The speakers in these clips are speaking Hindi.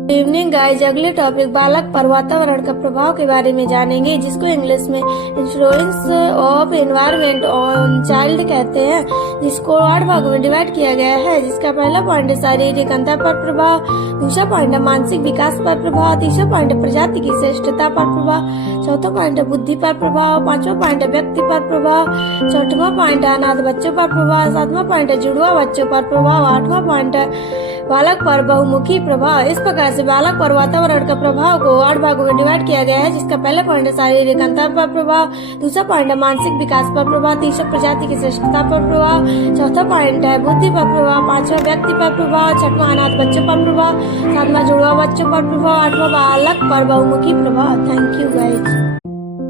इवनिंग गाइज, अगले टॉपिक बालक पर वातावरण का प्रभाव के बारे में जानेंगे, जिसको इंग्लिश में influence of environment on child कहते हैं, जिसको 8 भागों में डिवाइड किया गया है। जिसका पहला पॉइंट है शारीरिक अंतर पर प्रभाव, दूसरा पॉइंट है मानसिक विकास पर प्रभाव, तीसरा पॉइंट है प्रजाति की श्रेष्ठता पर प्रभाव, चौथा पॉइंट है बुद्धि पर प्रभाव, पांचवा पॉइंट है व्यक्ति पर प्रभाव, छठवां पॉइंट है अनाथ बच्चों पर प्रभाव, सातवां पॉइंट है जुड़वा बच्चों पर प्रभाव, आठवां पॉइंट है बालक पर बहुमुखी प्रभाव। इस प्रकार से बालक पर वातावरण का प्रभाव को 8 भागों में डिवाइड किया गया है। जिसका पहला पॉइंट है शारीरिक अंतर पर प्रभाव, दूसरा पॉइंट है मानसिक विकास पर प्रभाव, तीसरा प्रजाति की श्रेष्ठता पर प्रभाव, चौथा पॉइंट है बुद्धि पर प्रभाव, पांचवा व्यक्ति पर प्रभाव, छठवां अनाथ बच्चों पर प्रभाव, सातवां जुड़वा बच्चों पर प्रभाव, आठवां बालक पर बहुमुखी प्रभाव। Thank you guys.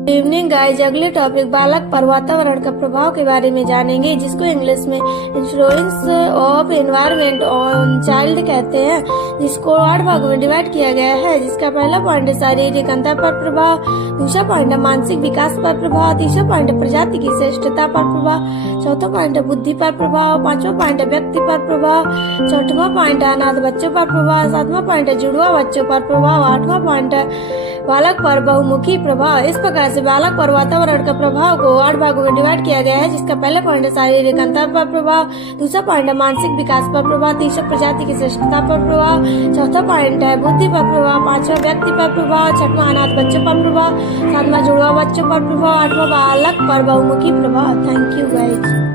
Evening guys, अगले टॉपिक बालक पर वातावरण का प्रभाव के बारे में जानेंगे, जिसको इंग्लिश में influence of environment on child कहते हैं, जिसको 8 भागों में डिवाइड किया गया है। जिसका पहला पॉइंट है शारीरिक अंतर पर प्रभाव, दूसरा पॉइंट है मानसिक विकास पर प्रभाव, तीसरा पॉइंट है प्रजाति की श्रेष्ठता पर प्रभाव, चौथा पॉइंट है बुद्धि पर प्रभाव, पांचवा पॉइंट है व्यक्ति पर प्रभाव, छठवां पॉइंट है अनाथ बच्चों पर प्रभाव, सातवां पॉइंट है जुड़वा बच्चों पर प्रभाव, आठवां पॉइंट है बालक पर बहुमुखी प्रभाव। इस प्रकार से बालक पर वातावरण का प्रभाव को 8 भागों में डिवाइड किया गया है। जिसका पहला पॉइंट है शारीरिक अंतर पर प्रभाव, दूसरा पॉइंट है मानसिक विकास पर प्रभाव, तीसरा प्रजाति की श्रेष्ठता पर प्रभाव, चौथा पॉइंट है बुद्धि पर प्रभाव, पांचवा व्यक्ति पर प्रभाव, छठवां अनाथ बच्चों पर प्रभाव, सातवां जुड़वा बच्चों पर प्रभाव, आठवां बालक पर बहुमुखी प्रभाव। Thank you guys.